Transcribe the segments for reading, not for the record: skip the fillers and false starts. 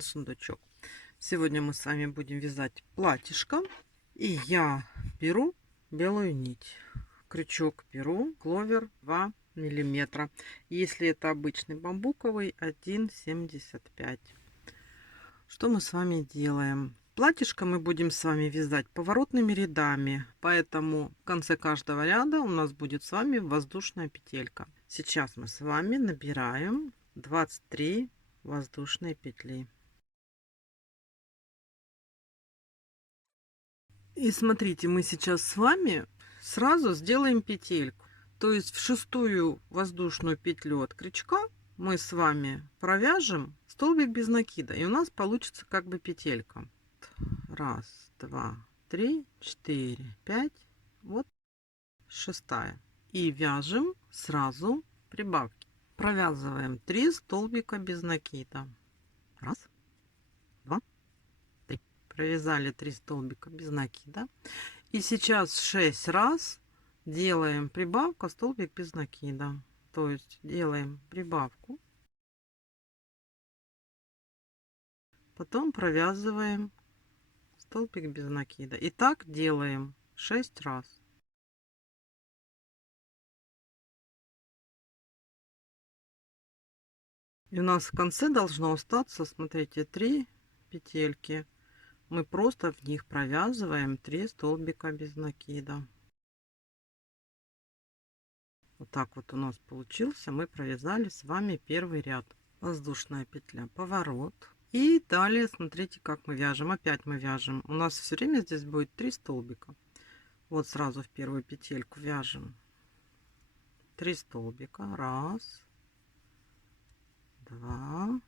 Сундучок. Сегодня мы с вами будем вязать платьишко, и я беру белую нить, крючок беру кловер 2 миллиметра, если это обычный бамбуковый 1,75. Что мы с вами делаем? Платьишко мы будем с вами вязать поворотными рядами, поэтому в конце каждого ряда у нас будет с вами воздушная петелька. Сейчас мы с вами набираем 23 воздушные петли. И смотрите, мы сейчас с вами сразу сделаем петельку. То есть в шестую воздушную петлю от крючка мы с вами провяжем столбик без накида. И у нас получится как бы петелька. Раз, два, три, четыре, пять. Вот шестая. И вяжем сразу прибавки. Провязываем 3 столбика без накида. Раз, два, три. Провязали 3 столбика без накида. И сейчас 6 раз делаем прибавка, столбик без накида. То есть делаем прибавку, потом провязываем столбик без накида. И так делаем 6 раз. И у нас в конце должно остаться, смотрите, 3 петельки. Мы просто в них провязываем 3 столбика без накида. Вот так вот у нас получился. Мы провязали с вами первый ряд. Воздушная петля, поворот. И далее смотрите, как мы вяжем. Опять мы вяжем. У нас все время здесь будет 3 столбика. Вот сразу в первую петельку вяжем 3 столбика. Раз, два,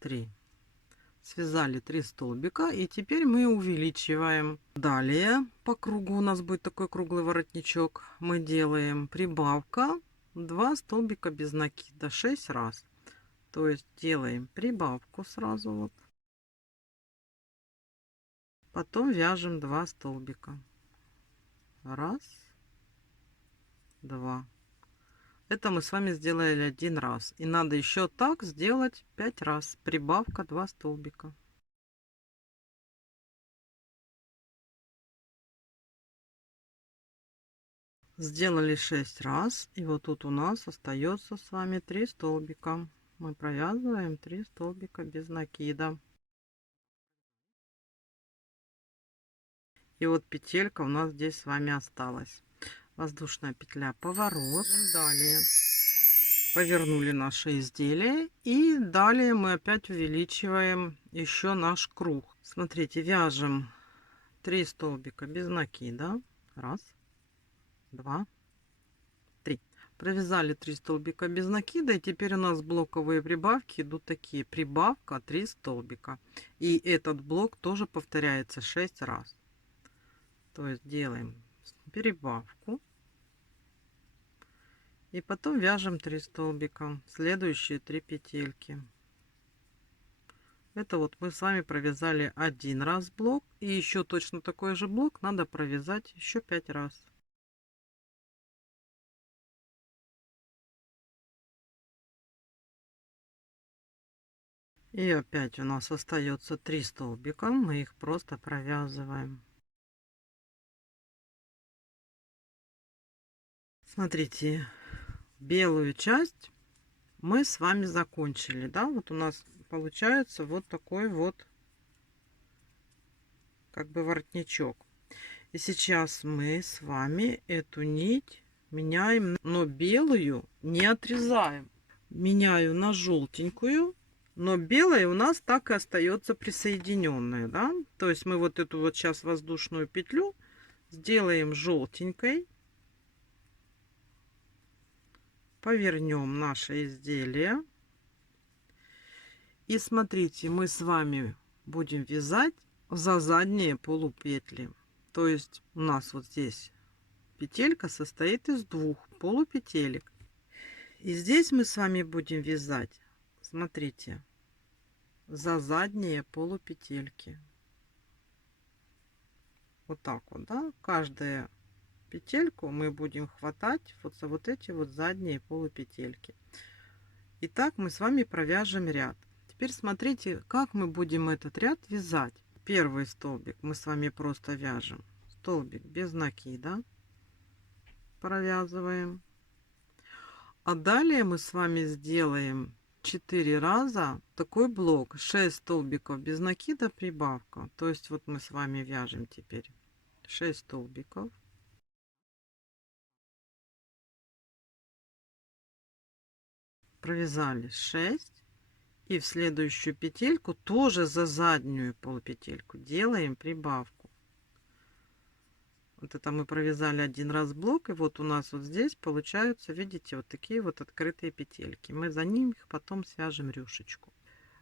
три. Связали 3 столбика, и теперь мы увеличиваем. Далее по кругу у нас будет такой круглый воротничок. Мы делаем прибавка 2 столбика без накида 6 раз. То есть делаем прибавку сразу вот. Потом вяжем 2 столбика. Раз, два. Это мы с вами сделали 1 раз. И надо еще так сделать 5 раз. Прибавка 2 столбика. Сделали 6 раз. И вот тут у нас остается с вами 3 столбика. Мы провязываем 3 столбика без накида. И вот петелька у нас здесь с вами осталась. Воздушная петля, поворот. Далее повернули наше изделие, и далее мы опять увеличиваем еще наш круг. Смотрите, вяжем 3 столбика без накида. Раз, два, три. Провязали 3 столбика без накида, и теперь у нас блоковые прибавки идут такие: прибавка 3 столбика, и этот блок тоже повторяется 6 раз. То есть делаем прибавку, и потом вяжем 3 столбика, следующие 3 петельки. Это вот мы с вами провязали 1 раз блок, и еще точно такой же блок надо провязать еще 5 раз. И опять у нас остается 3 столбика, мы их просто провязываем. Смотрите, белую часть мы с вами закончили, да? Вот у нас получается вот такой вот как бы воротничок. И сейчас мы с вами эту нить меняем, но белую не отрезаем. Меняю на желтенькую, но белая у нас так и остается присоединенная, да? То есть мы вот эту вот сейчас воздушную петлю сделаем желтенькой. Повернем наше изделие. И смотрите, мы с вами будем вязать за задние полупетли. То есть у нас вот здесь петелька состоит из 2 полупетелек. И здесь мы с вами будем вязать, смотрите, за задние полупетельки. Вот так вот, да? Каждую петельку мы будем хватать вот за вот эти вот задние полупетельки. И так мы с вами провяжем ряд. Теперь смотрите, как мы будем этот ряд вязать. Первый столбик мы с вами просто вяжем столбик без накида, провязываем. А далее мы с вами сделаем 4 раза такой блок, 6 столбиков без накида, прибавка. То есть вот мы с вами вяжем теперь 6 столбиков, провязали 6, и в следующую петельку тоже за заднюю полупетельку делаем прибавку. Вот это мы провязали один раз блок, и вот у нас вот здесь получаются, видите, вот такие вот открытые петельки. Мы за ними потом свяжем рюшечку.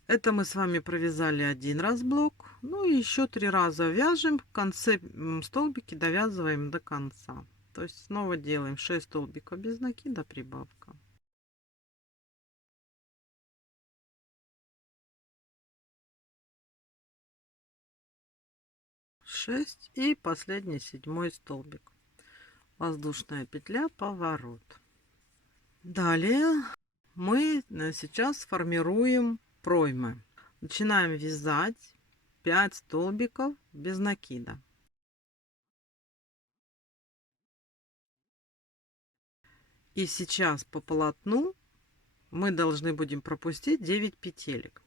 Это мы с вами провязали один раз блок, ну и еще 3 раза вяжем, в конце столбики довязываем до конца. То есть снова делаем 6 столбиков без накида, прибавка. 6 и последний 7 столбик, воздушная петля, поворот. Далее мы сейчас формируем проймы. Начинаем вязать 5 столбиков без накида. И сейчас по полотну мы должны будем пропустить 9 петелек.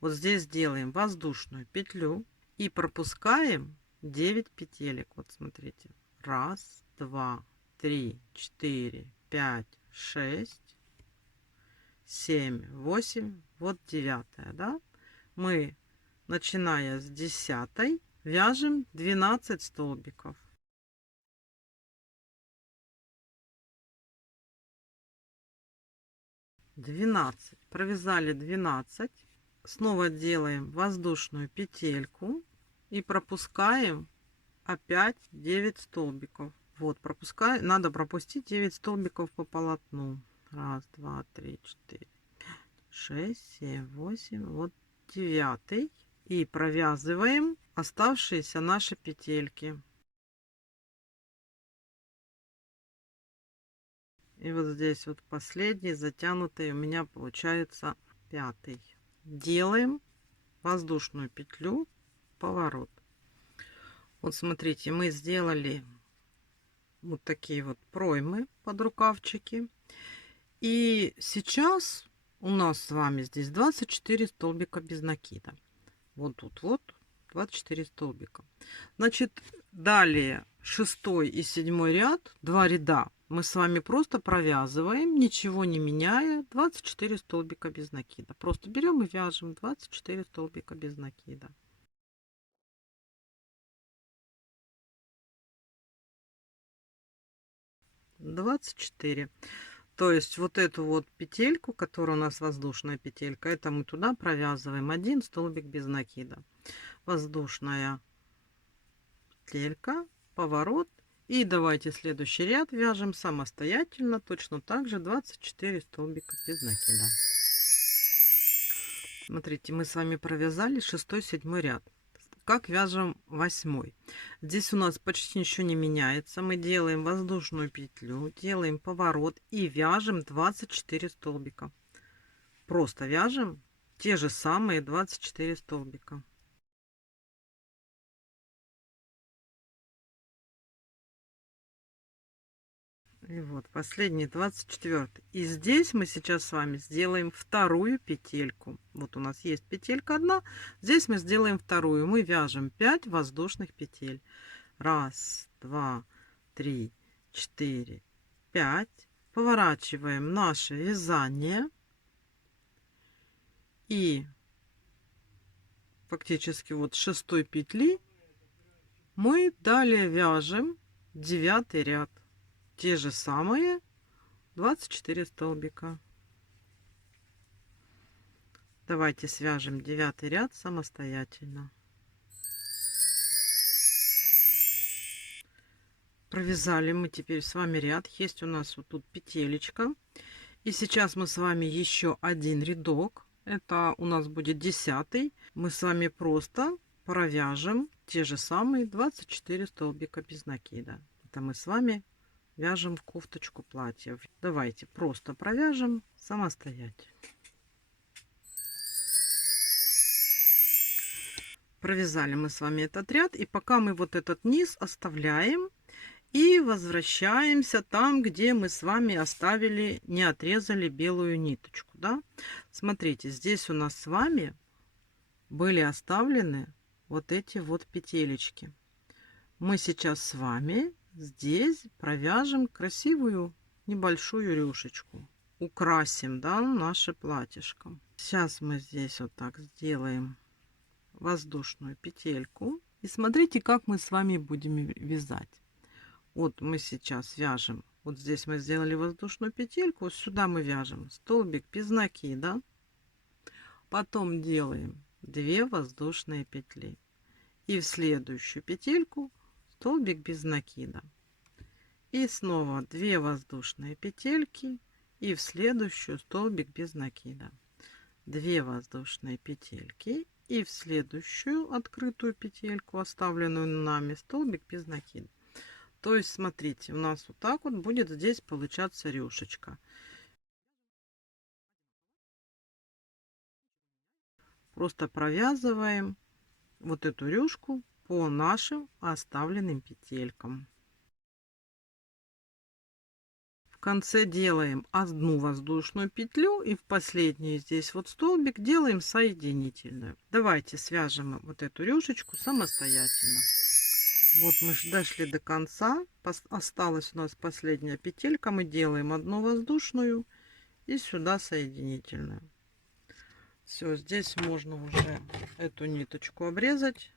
Вот здесь делаем воздушную петлю и пропускаем 9 петелек. Вот смотрите. 1, 2, 3, 4, 5, 6, 7, 8. Вот 9, да? Мы, начиная с 10, вяжем 12 столбиков. 12. Провязали 12. Снова делаем воздушную петельку и пропускаем опять 9 столбиков. Вот, пропускаю, надо пропустить 9 столбиков по полотну. 1, 2, 3, 4, 5, 6, 7, 8. Вот 9. И провязываем оставшиеся наши петельки. И вот здесь вот последний затянутый у меня получается 5. Делаем воздушную петлю, поворот. Вот смотрите, мы сделали вот такие вот проймы под рукавчики. И сейчас у нас с вами здесь 24 столбика без накида. Вот тут вот 24 столбика. Значит, далее 6 и 7 ряд, 2 ряда, мы с вами просто провязываем, ничего не меняя, 24 столбика без накида. Просто берем и вяжем 24 столбика без накида. Двадцать четыре. То есть вот эту вот петельку, которая у нас воздушная петелька, это мы туда провязываем один столбик без накида. Воздушная петелька, поворот. И давайте следующий ряд вяжем самостоятельно, точно так же 24 столбика без накида. Смотрите, мы с вами провязали 6-7 ряд. Как вяжем 8? Здесь у нас почти ничего не меняется. Мы делаем воздушную петлю, делаем поворот и вяжем 24 столбика. Просто вяжем те же самые 24 столбика. И вот последний 24. И здесь мы сейчас с вами сделаем вторую петельку. Вот у нас есть петелька одна, здесь мы сделаем вторую. Мы вяжем 5 воздушных петель. 1, 2, 3, 4, 5. Поворачиваем наше вязание. И фактически вот с 6 петли мы далее вяжем 9 ряд. Те же самые 24 столбика. Давайте свяжем 9 ряд самостоятельно. Провязали мы теперь с вами ряд. Есть у нас вот тут петелечка. И сейчас мы с вами еще один рядок. Это у нас будет 10. Мы с вами просто провяжем те же самые 24 столбика без накида. Это мы с вами вяжем кофточку платья. Давайте просто провяжем самостоятельно. Провязали мы с вами этот ряд, и пока мы вот этот низ оставляем и возвращаемся там, где мы с вами оставили, не отрезали белую ниточку, да. Смотрите, здесь у нас с вами были оставлены вот эти вот петелечки. Мы сейчас с вами здесь провяжем красивую небольшую рюшечку, украсим, да, наше платьишко. Сейчас мы здесь вот так сделаем воздушную петельку. И смотрите, как мы с вами будем вязать. Вот мы сейчас вяжем. Вот здесь мы сделали воздушную петельку. Вот сюда мы вяжем столбик без накида. Потом делаем 2 воздушные петли. И в следующую петельку столбик без накида. И снова 2 воздушные петельки. И в следующую столбик без накида. 2 воздушные петельки. И в следующую открытую петельку, оставленную нами, столбик без накида. То есть, смотрите, у нас вот так вот будет здесь получаться рюшечка. Просто провязываем вот эту рюшку по нашим оставленным петелькам. В конце делаем одну воздушную петлю и в последний здесь вот столбик делаем соединительную. Давайте свяжем вот эту рюшечку самостоятельно. Вот мы дошли до конца, осталась у нас последняя петелька, мы делаем одну воздушную и сюда соединительную. Все, здесь можно уже эту ниточку обрезать,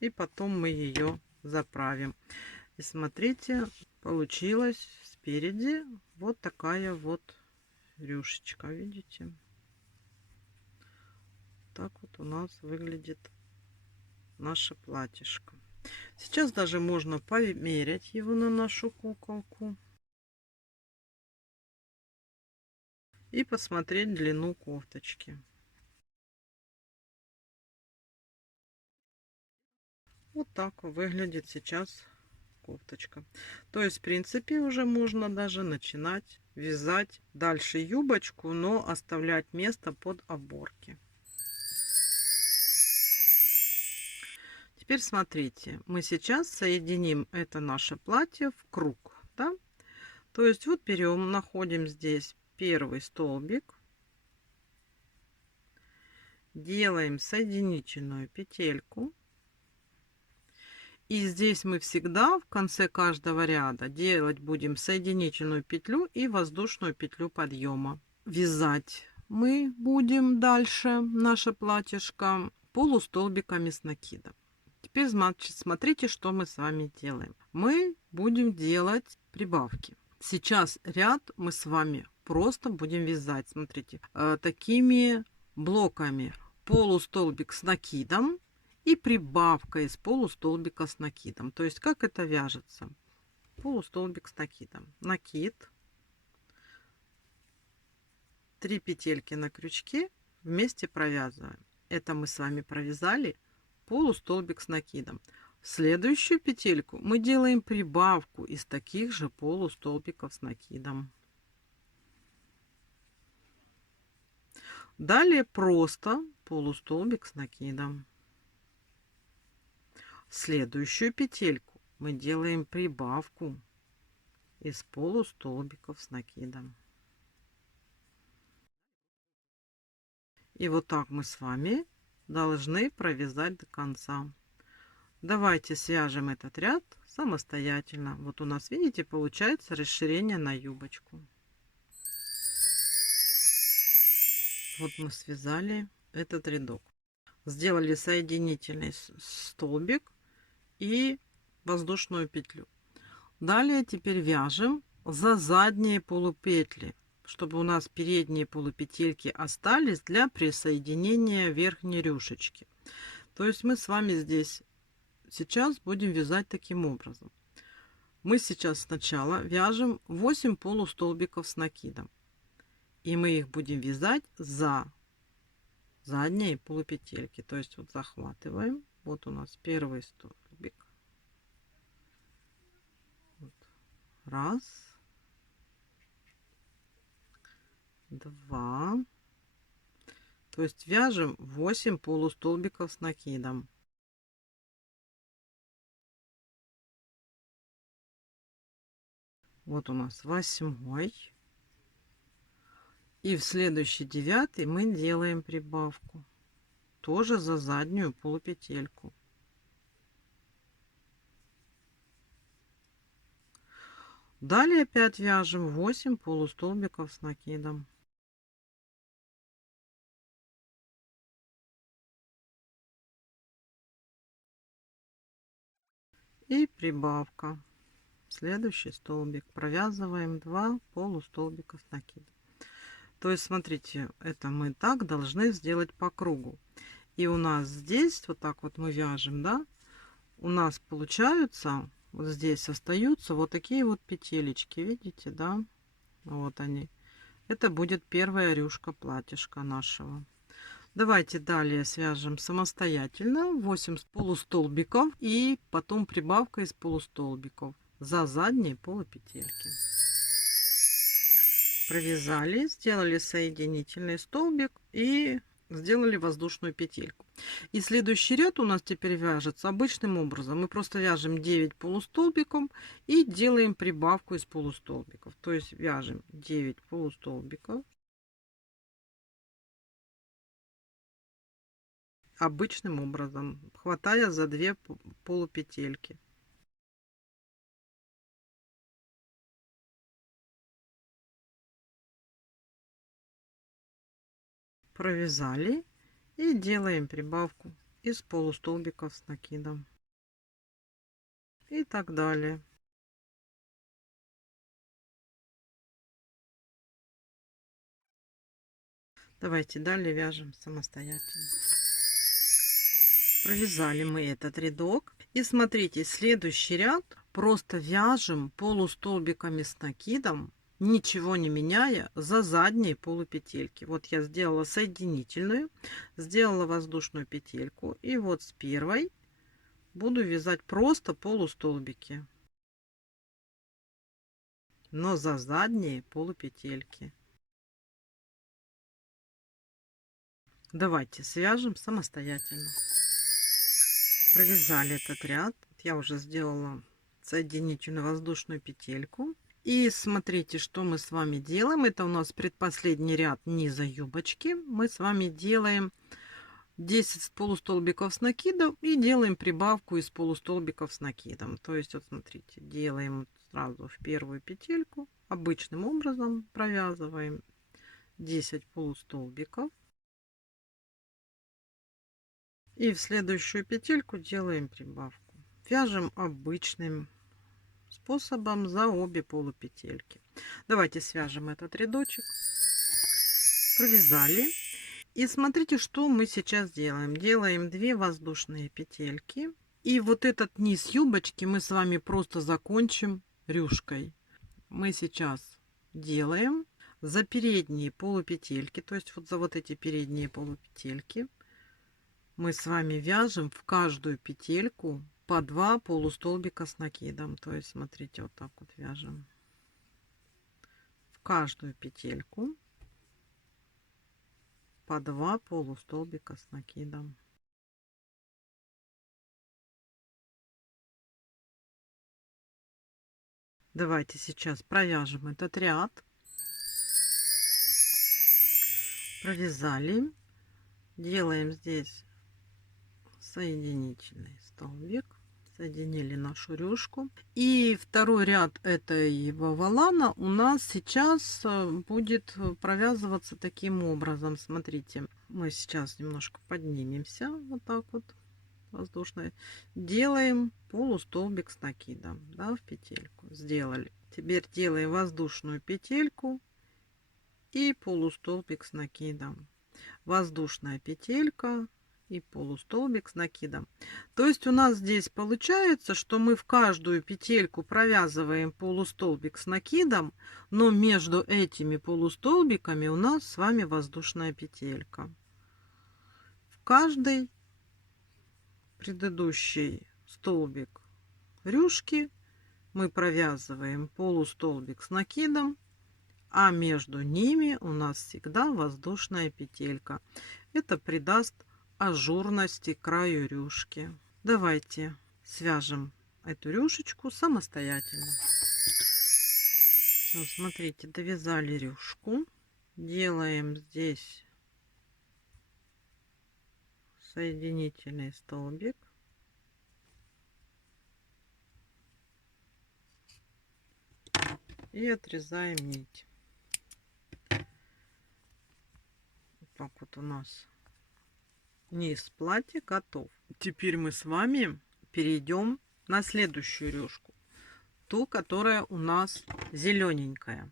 и потом мы ее заправим. И смотрите, получилась спереди вот такая вот рюшечка, видите? Так вот у нас выглядит наше платьишко. Сейчас даже можно померять его на нашу куколку и посмотреть длину кофточки. Вот так выглядит сейчас кофточка. То есть, в принципе, уже можно даже начинать вязать дальше юбочку, но оставлять место под оборки. Теперь смотрите, мы сейчас соединим это наше платье в круг, да? То есть вот берем, находим здесь первый столбик, делаем соединительную петельку. И здесь мы всегда в конце каждого ряда делать будем соединительную петлю и воздушную петлю подъема. Вязать мы будем дальше наше платьишко полустолбиками с накидом. Теперь смотрите, что мы с вами делаем. Мы будем делать прибавки. Сейчас ряд мы с вами просто будем вязать. Смотрите, такими блоками: полустолбик с накидом и прибавка из полустолбика с накидом. То есть как это вяжется? Полустолбик с накидом, накид, 3 петельки на крючке, вместе провязываем. Это мы с вами провязали полустолбик с накидом. В следующую петельку мы делаем прибавку из таких же полустолбиков с накидом. Далее просто полустолбик с накидом. В следующую петельку мы делаем прибавку из полустолбиков с накидом. И вот так мы с вами должны провязать до конца. Давайте свяжем этот ряд самостоятельно. Вот у нас, видите, получается расширение на юбочку. Вот мы связали этот рядок. Сделали соединительный столбик и воздушную петлю. Далее теперь вяжем за задние полупетли, чтобы у нас передние полупетельки остались для присоединения верхней рюшечки. То есть мы с вами здесь сейчас будем вязать таким образом. Мы сейчас сначала вяжем 8 полустолбиков с накидом, и мы их будем вязать за задние полупетельки. То есть вот захватываем, вот у нас первый столбик, вот. Раз, два. То есть вяжем 8 полустолбиков с накидом. Вот у нас 8. И в следующий 9 мы делаем прибавку. Тоже за заднюю полупетельку. Далее опять вяжем 8 полустолбиков с накидом. И прибавка. Следующий столбик. Провязываем 2 полустолбика с накидом. То есть, смотрите, это мы так должны сделать по кругу. И у нас здесь вот так вот мы вяжем, да? У нас получаются, вот здесь остаются вот такие вот петелечки, видите, да? Вот они. Это будет первая рюшка платьишка нашего. Давайте далее свяжем самостоятельно 8 полустолбиков и потом прибавка из полустолбиков за задние полупетельки. Провязали, сделали соединительный столбик и сделали воздушную петельку. И следующий ряд у нас теперь вяжется обычным образом. Мы просто вяжем 9 полустолбиков и делаем прибавку из полустолбиков. То есть вяжем 9 полустолбиков обычным образом, хватая за 2 полупетельки. Провязали и делаем прибавку из полустолбиков с накидом. И так далее. Давайте далее вяжем самостоятельно. Провязали мы этот рядок. И смотрите, следующий ряд просто вяжем полустолбиками с накидом, ничего не меняя, за задние полупетельки. Вот я сделала соединительную, сделала воздушную петельку. И вот с первой буду вязать просто полустолбики, но за задние полупетельки. Давайте свяжем самостоятельно. Провязали этот ряд. Я уже сделала соединительную воздушную петельку. И смотрите, что мы с вами делаем. Это у нас предпоследний ряд низа юбочки. Мы с вами делаем 10 полустолбиков с накидом и делаем прибавку из полустолбиков с накидом. То есть, вот смотрите, делаем сразу в первую петельку. Обычным образом провязываем 10 полустолбиков. И в следующую петельку делаем прибавку. Вяжем обычным способом за обе полупетельки. Давайте свяжем этот рядочек. Провязали. И смотрите, что мы сейчас делаем. Делаем 2 воздушные петельки. И вот этот низ юбочки мы с вами просто закончим рюшкой. Мы сейчас делаем за передние полупетельки, то есть вот за вот эти передние полупетельки, мы с вами вяжем в каждую петельку по 2 полустолбика с накидом. То есть смотрите, вот так вот вяжем в каждую петельку по 2 полустолбика с накидом. Давайте сейчас провяжем этот ряд. Провязали, делаем здесь соединительный столбик, соединили нашу рюшку. И второй ряд этого волана у нас сейчас будет провязываться таким образом. Смотрите, мы сейчас немножко поднимемся вот так вот воздушной, делаем полустолбик с накидом, да, в петельку сделали. Теперь делаем воздушную петельку и полустолбик с накидом, воздушная петелька и полустолбик с накидом. То есть у нас здесь получается, что мы в каждую петельку провязываем полустолбик с накидом, но между этими полустолбиками у нас с вами воздушная петелька. В каждый предыдущий столбик рюшки мы провязываем полустолбик с накидом, а между ними у нас всегда воздушная петелька. Это придаст ажурности краю рюшки. Давайте свяжем эту рюшечку самостоятельно. Все, смотрите, довязали рюшку. Делаем здесь соединительный столбик. И отрезаем нить. Вот так вот у нас низ платья готов. Теперь мы с вами перейдем на следующую рюшку. Ту, которая у нас зелененькая.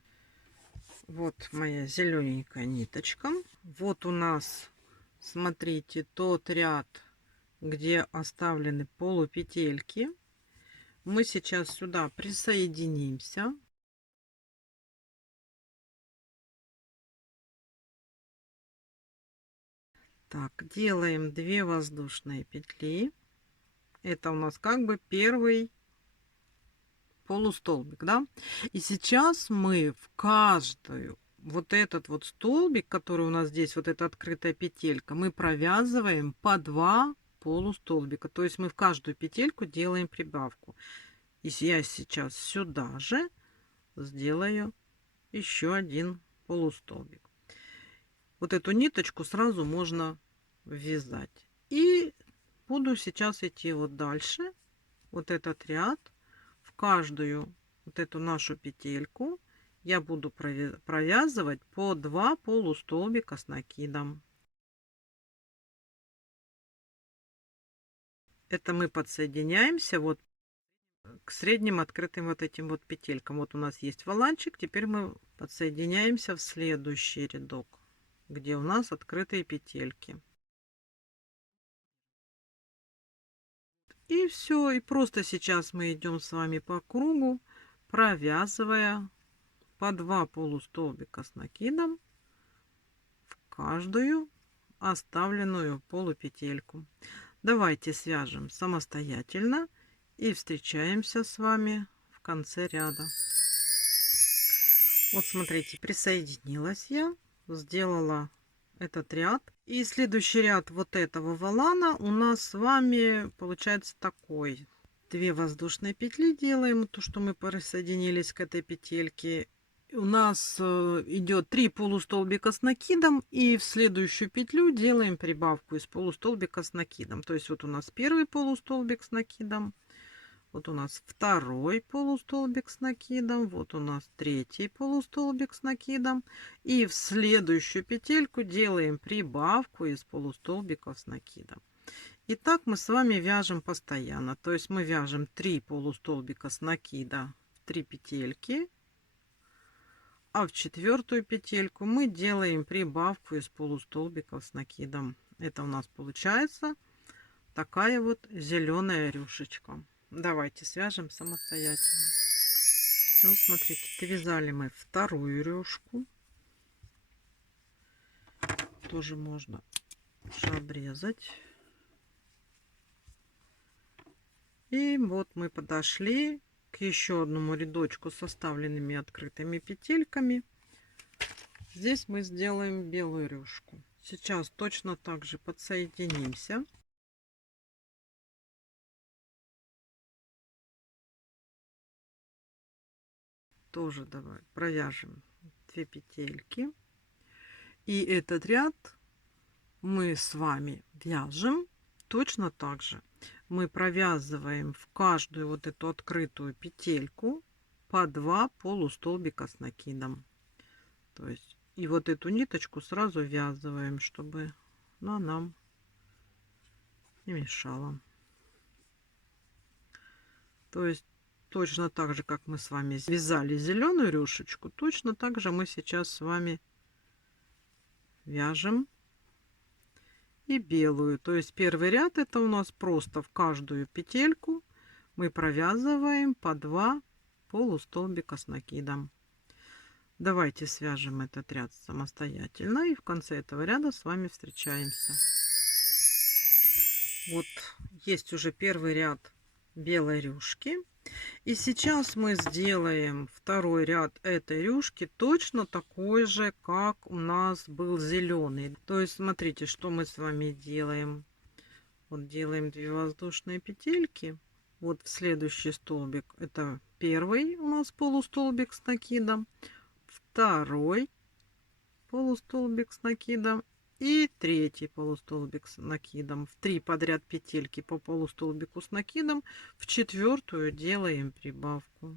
Вот моя зелененькая ниточка. Вот у нас, смотрите, тот ряд, где оставлены полупетельки. Мы сейчас сюда присоединимся. Так, делаем 2 воздушные петли. Это у нас как бы первый полустолбик, да? И сейчас мы в каждую вот этот вот столбик, который у нас здесь, вот эта открытая петелька, мы провязываем по 2 полустолбика. То есть мы в каждую петельку делаем прибавку. И я сейчас сюда же сделаю еще один полустолбик. Вот эту ниточку сразу можно ввязать. И буду сейчас идти вот дальше. Вот этот ряд. В каждую вот эту нашу петельку я буду провязывать по 2 полустолбика с накидом. Это мы подсоединяемся вот к средним открытым вот этим вот петелькам. Вот у нас есть воланчик. Теперь мы подсоединяемся в следующий рядок, где у нас открытые петельки. И все. И просто сейчас мы идем с вами по кругу, провязывая по 2 полустолбика с накидом в каждую оставленную полупетельку. Давайте свяжем самостоятельно и встречаемся с вами в конце ряда. Вот смотрите, присоединилась я, сделала этот ряд. И следующий ряд вот этого волана у нас с вами получается такой. 2 воздушные петли делаем, то что мы присоединились к этой петельке. У нас идет 3 полустолбика с накидом, и в следующую петлю делаем прибавку из полустолбика с накидом. То есть вот у нас первый полустолбик с накидом, вот у нас второй полустолбик с накидом, вот у нас третий полустолбик с накидом, и в следующую петельку делаем прибавку из полустолбиков с накидом. И так мы с вами вяжем постоянно. То есть мы вяжем 3 полустолбика с накида в 3 петельки, а в 4-ю петельку мы делаем прибавку из полустолбиков с накидом. Это у нас получается такая вот зеленая рюшечка. Давайте свяжем самостоятельно. Все, смотрите, довязали мы вторую рюшку. Тоже можно обрезать. И вот мы подошли к еще одному рядочку с оставленными открытыми петельками. Здесь мы сделаем белую рюшку. Сейчас точно так же подсоединимся. Тоже давай провяжем 2 петельки. И этот ряд мы с вами вяжем точно так же. Мы провязываем в каждую вот эту открытую петельку по 2 полустолбика с накидом. То есть и вот эту ниточку сразу ввязываем, чтобы она нам не мешала. То есть точно так же, как мы с вами вязали зеленую рюшечку, точно так же мы сейчас с вами вяжем и белую. То есть первый ряд это у нас просто в каждую петельку мы провязываем по 2 полустолбика с накидом. Давайте свяжем этот ряд самостоятельно и в конце этого ряда с вами встречаемся. Вот есть уже первый ряд белой рюшки. И сейчас мы сделаем второй ряд этой рюшки точно такой же, как у нас был зеленый. То есть смотрите, что мы с вами делаем. Вот делаем 2 воздушные петельки Вот в следующий столбик, это первый у нас полустолбик с накидом, второй полустолбик с накидом и третий полустолбик с накидом. В 3 подряд петельки по полустолбику с накидом. В 4-ю делаем прибавку.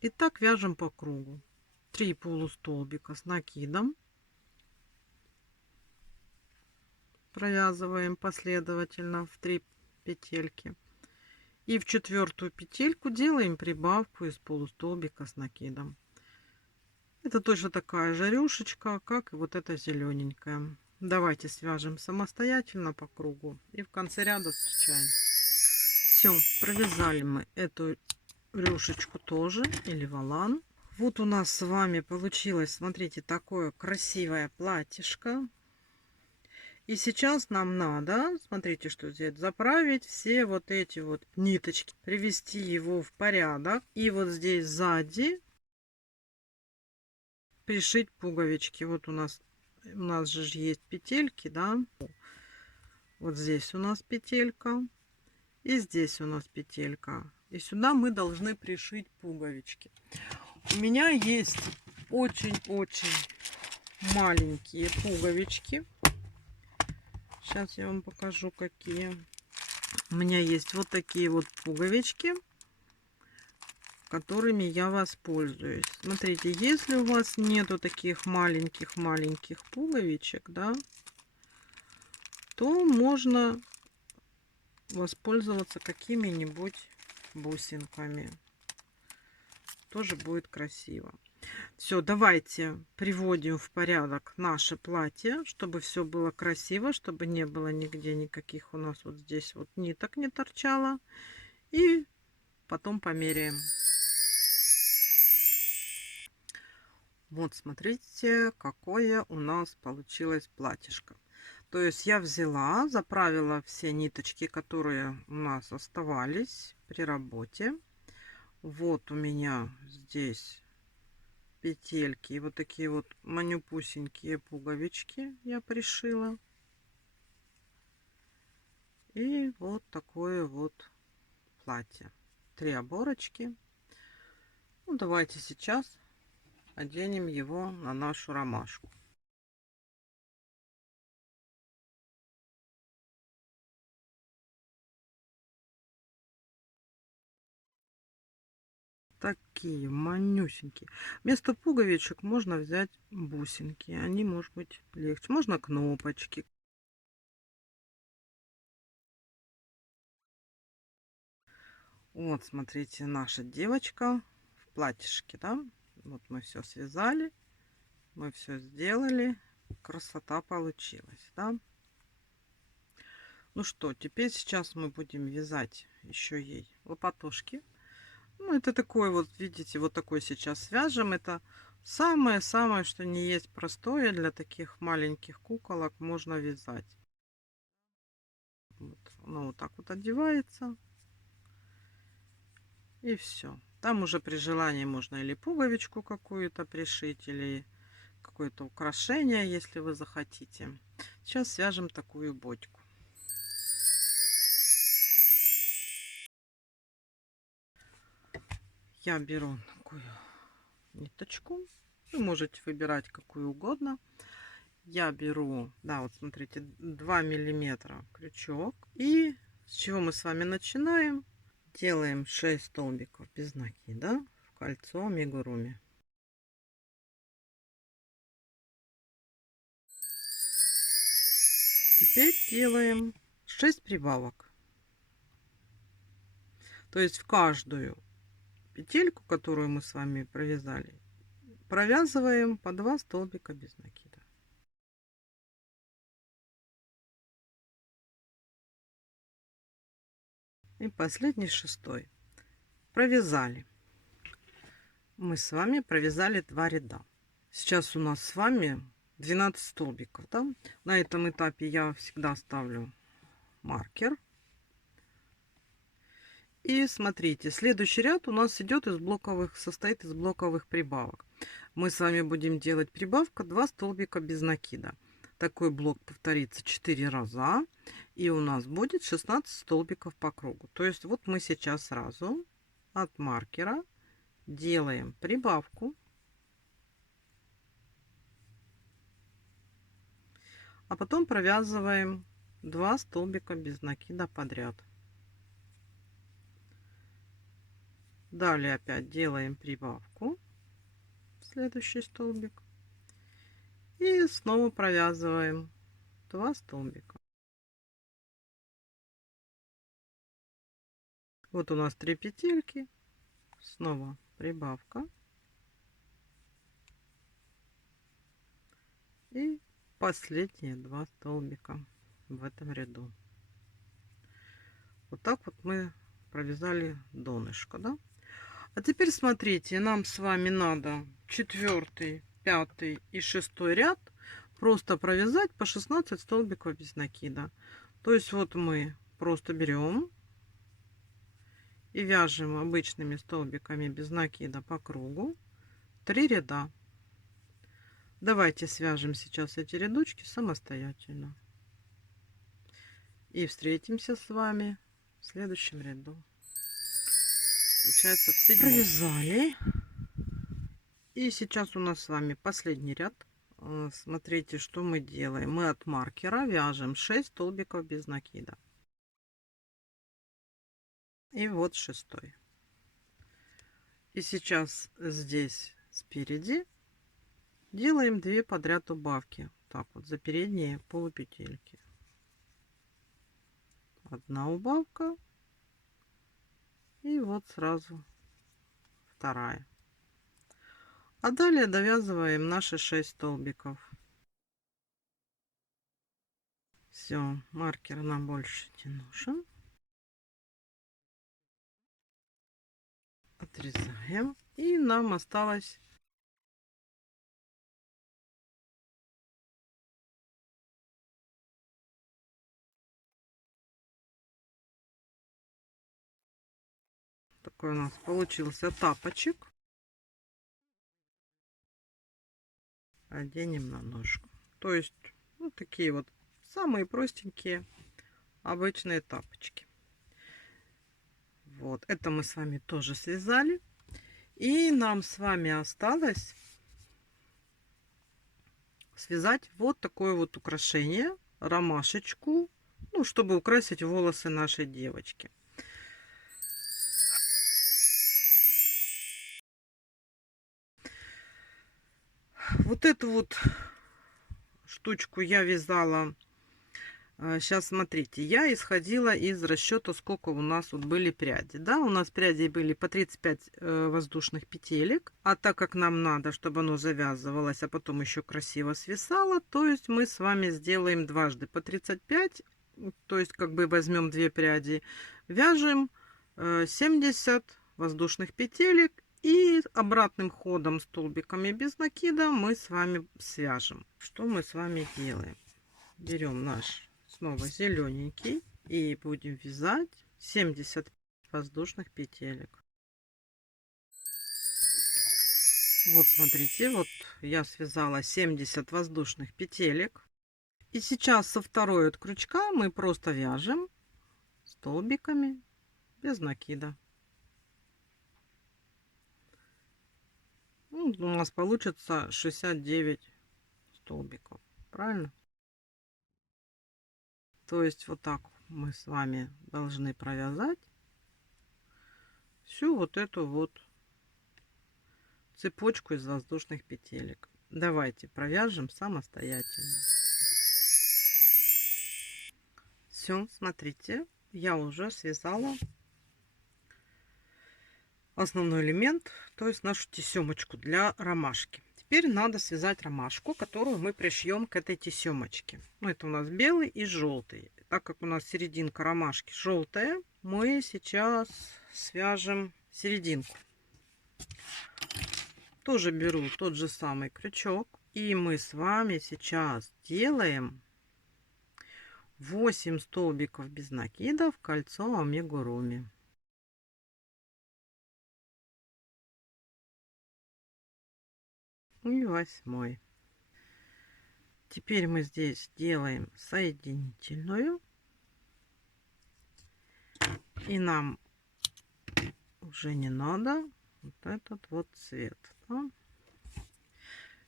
И так вяжем по кругу. 3 полустолбика с накидом. Провязываем последовательно в 3 петельки. И в 4-ю петельку делаем прибавку из полустолбика с накидом. Это точно такая же рюшечка, как и вот эта зелененькая. Давайте свяжем самостоятельно по кругу и в конце ряда встречаем. Все, провязали мы эту рюшечку тоже, или волан. Вот у нас с вами получилось, смотрите, такое красивое платьишко. И сейчас нам надо, смотрите, что здесь, заправить все вот эти вот ниточки, привести его в порядок. И вот здесь сзади пришить пуговички. Вот у нас же есть петельки, да. Вот здесь у нас петелька. И здесь у нас петелька. И сюда мы должны пришить пуговички. У меня есть очень-очень маленькие пуговички. Сейчас я вам покажу, какие. У меня есть вот такие вот пуговички, которыми я воспользуюсь. Смотрите, если у вас нету таких маленьких пуговичек, да, то можно воспользоваться какими-нибудь бусинками. Тоже будет красиво. Все, давайте приводим в порядок наше платье, чтобы все было красиво, чтобы не было нигде никаких у нас вот здесь вот ниток не торчало. И потом померяем. Вот смотрите, какое у нас получилось платьишко. То есть я взяла, заправила все ниточки, которые у нас оставались при работе. Вот у меня здесь петельки и вот такие вот манюпусенькие пуговички я пришила. И вот такое вот платье. 3 оборочки. Ну, давайте сейчас оденем его на нашу ромашку. Такие манюсенькие. Вместо пуговичек можно взять бусинки. Они, может быть, легче. Можно кнопочки. Вот, смотрите, наша девочка в платьишке, да? Вот мы все связали, мы все сделали. Красота получилась, да? Ну что, теперь сейчас мы будем вязать еще ей лопатушки. Ну, это такой вот, видите, вот такой сейчас свяжем. Это самое-самое, что не есть простое для таких маленьких куколок можно вязать. Вот, оно вот так вот одевается. И все. Там уже при желании можно или пуговичку какую-то пришить, или какое-то украшение, если вы захотите. Сейчас свяжем такую бодьку. Я беру такую ниточку. Вы можете выбирать какую угодно. Я беру, да, вот смотрите, 2 миллиметра крючок. И с чего мы с вами начинаем? Делаем 6 столбиков без накида в кольцо амигуруми. Теперь делаем 6 прибавок. То есть в каждую петельку, которую мы с вами провязали, провязываем по 2 столбика без накида. И последний 6. Провязали. Мы с вами провязали 2 ряда. Сейчас у нас с вами 12 столбиков. Да? На этом этапе я всегда ставлю маркер. И смотрите, следующий ряд у нас идет состоит из блоковых прибавок. Мы с вами будем делать прибавка 2 столбика без накида. Такой блок повторится 4 раза. И у нас будет 16 столбиков по кругу. То есть вот мы сейчас сразу от маркера делаем прибавку. А потом провязываем 2 столбика без накида подряд. Далее опять делаем прибавку в следующий столбик. И снова провязываем 2 столбика. Вот у нас 3 петельки. Снова прибавка. И последние 2 столбика в этом ряду. Вот так вот мы провязали донышко, да? А теперь смотрите, нам с вами надо 4, 5 и 6 ряд просто провязать по 16 столбиков без накида. То есть вот мы просто берем и вяжем обычными столбиками без накида по кругу 3 ряда. Давайте свяжем сейчас эти рядочки самостоятельно. И встретимся с вами в следующем ряду. Получается, в 7 провязали. И сейчас у нас с вами последний ряд. Смотрите, что мы делаем. Мы от маркера вяжем 6 столбиков без накида. И вот 6. И сейчас здесь спереди делаем 2 подряд убавки. Так вот, за передние полупетельки. Одна убавка. И вот сразу вторая. А далее довязываем наши 6 столбиков. Все, маркер нам больше не нужен. Отрезаем. И нам осталось такой у нас получился тапочек. Оденем на ножку. То есть вот такие вот самые простенькие обычные тапочки. Вот это мы с вами тоже связали. И нам с вами осталось связать вот такое вот украшение, ромашечку, ну, чтобы украсить волосы нашей девочки. Вот эту вот штучку я вязала. Сейчас смотрите, я исходила из расчета, сколько у нас вот были пряди. Да, у нас пряди были по 35 воздушных петелек. А так как нам надо, чтобы оно завязывалось, а потом еще красиво свисало, то есть мы с вами сделаем дважды по 35. То есть как бы возьмем 2 пряди, вяжем 70 воздушных петелек. И обратным ходом столбиками без накида мы с вами свяжем. Что мы с вами делаем? Берем наш снова зелененький и будем вязать 70 воздушных петелек. Вот смотрите, вот я связала 70 воздушных петелек. И сейчас со второй от крючка мы просто вяжем столбиками без накида. Ну, у нас получится 69 столбиков. Правильно? То есть вот так мы с вами должны провязать всю вот эту вот цепочку из воздушных петелек. Давайте провяжем самостоятельно. Все, смотрите, я уже связала основной элемент, то есть нашу тесемочку для ромашки. Теперь надо связать ромашку, которую мы пришьем к этой тесемочке. Ну, это у нас белый и желтый. Так как у нас серединка ромашки желтая, мы сейчас свяжем серединку. Тоже беру тот же самый крючок. И мы с вами сейчас делаем 8 столбиков без накида в кольцо амигуруми. И 8. Теперь мы здесь делаем соединительную. И нам уже не надо вот этот вот цвет. Да?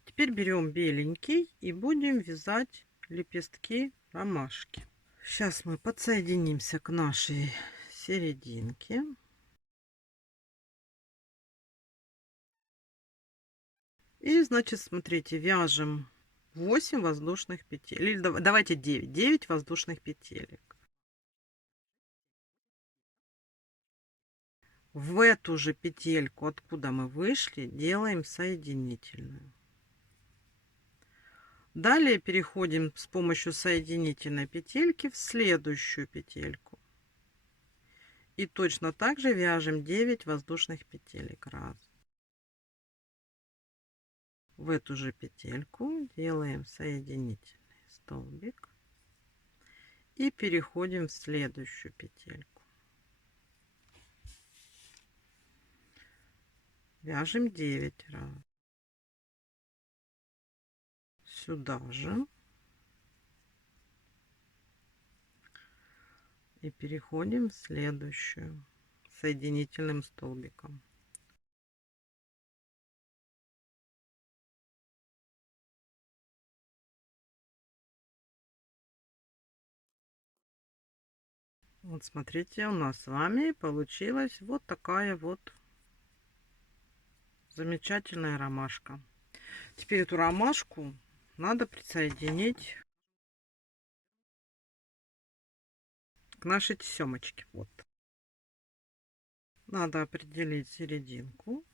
Теперь берем беленький и будем вязать лепестки ромашки. Сейчас мы подсоединимся к нашей серединке. И, значит, смотрите, вяжем 8 воздушных петель. Или давайте 9. 9 воздушных петелек. В эту же петельку, откуда мы вышли, делаем соединительную. Далее переходим с помощью соединительной петельки в следующую петельку. И точно так же вяжем 9 воздушных петелек. Раз. В эту же петельку делаем соединительный столбик. И переходим в следующую петельку. Вяжем 9 раз. Сюда же. И переходим в следующую соединительным столбиком. Вот смотрите, у нас с вами получилась вот такая вот замечательная ромашка. Теперь эту ромашку надо присоединить к нашей тесемочке. Вот. Надо определить серединку.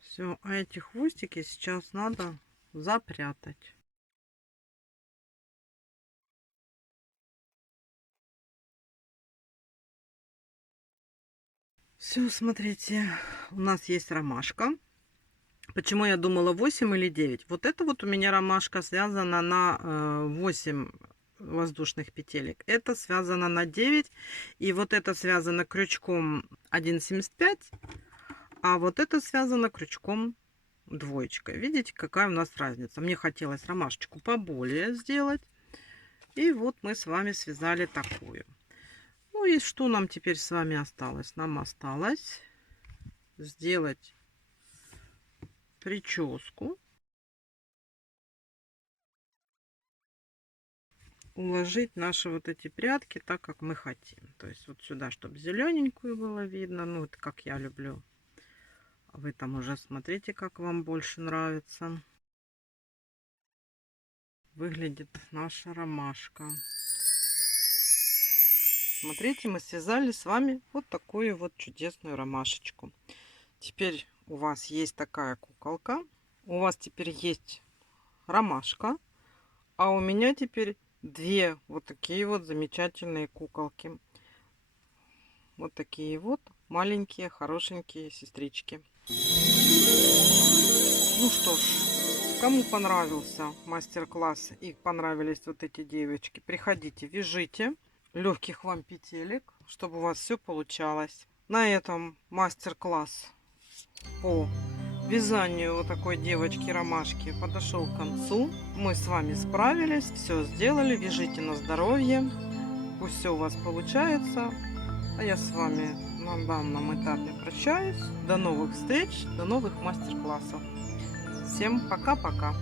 Все, а эти хвостики сейчас надо запрятать. Все, смотрите, у нас есть ромашка. Почему я думала 8 или 9? Вот это вот у меня ромашка связана на 8 воздушных петелек. Это связано на 9. И вот это связано крючком 1,75. А вот это связано крючком двоечкой. Видите, какая у нас разница? Мне хотелось ромашечку поболее сделать. И вот мы с вами связали такую. Ну и что нам теперь с вами осталось? Нам осталось сделать прическу, уложить наши вот эти прядки так, как мы хотим. То есть вот сюда, чтобы зелененькую было видно. Ну, это как я люблю. Вы там уже смотрите, как вам больше нравится. Выглядит наша ромашка. Смотрите, мы связали с вами вот такую вот чудесную ромашечку. Теперь у вас есть такая куколка. У вас теперь есть ромашка. А у меня теперь две вот такие вот замечательные куколки. Вот такие вот маленькие, хорошенькие сестрички. Ну что ж, кому понравился мастер-класс и понравились вот эти девочки, приходите, вяжите легких вам петелек, чтобы у вас все получалось. На этом мастер-класс по вязанию вот такой девочки ромашки подошел к концу. Мы с вами справились, все сделали. Вяжите на здоровье, пусть все у вас получается. А я с вами на данном этапе прощаюсь. До новых встреч, до новых мастер-классов. Всем пока-пока.